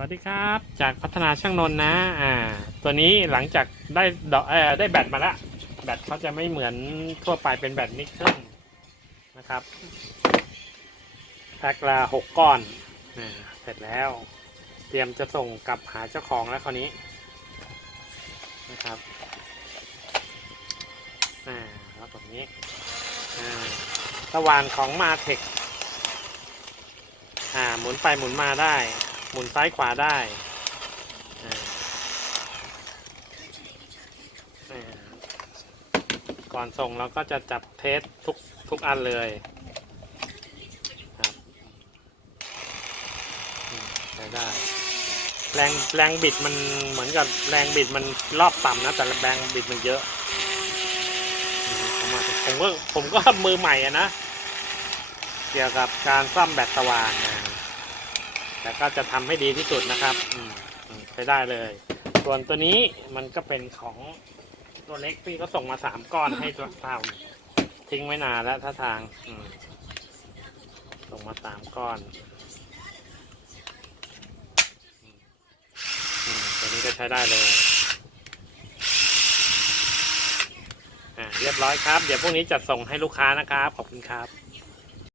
วัสดีครับ จากพัฒนาช่างนนท์นะ อ่า ตัวนี้หลังจากได้ดอกเออได้แบตมาแล้วแบตเขาจะไม่เหมือนทั่วไปเป็นแบตนิกเกิลนะครับแพ็คละหกก้อนอ่าเสร็จแล้ว เตรียมจะส่งกลับหาเจ้าของแล้วคราวนี้นะครับอ่าแล้วแบบนี้อ่าสว่านของมาเทคอ่าหมุนไปหมุนมาได้ มุนซ้ายขวาได้ก่อนส่งเราก็จะจับเทสทุกทุกอันเลยครับใช้ได้ แรงแรงบิดมันเหมือนกับแรงบิดมันรอบต่ำนะ แต่แรงบิดมันเยอะ ผมก็ผมก็มือใหม่อะนะ เกี่ยวกับการซ่อมแบตสว่านนะ แต่ก็จะทำให้ดีที่สุดนะครับอืมอืมใช้ได้เลย ส่วนตัวนี้มันก็เป็นของตัวเล็กพี่ก็ส่งมาสามก้อนให้ตัวทำทิ้งไว้นานแล้วท่าทางอืส่งมาสามก้อนอตัวนี้ก็ใช้ได้เลยเรียบร้อยครับ เดี๋ยวพรุ่งนี้จัดส่งให้ลูกค้านะครับ ขอบคุณครับ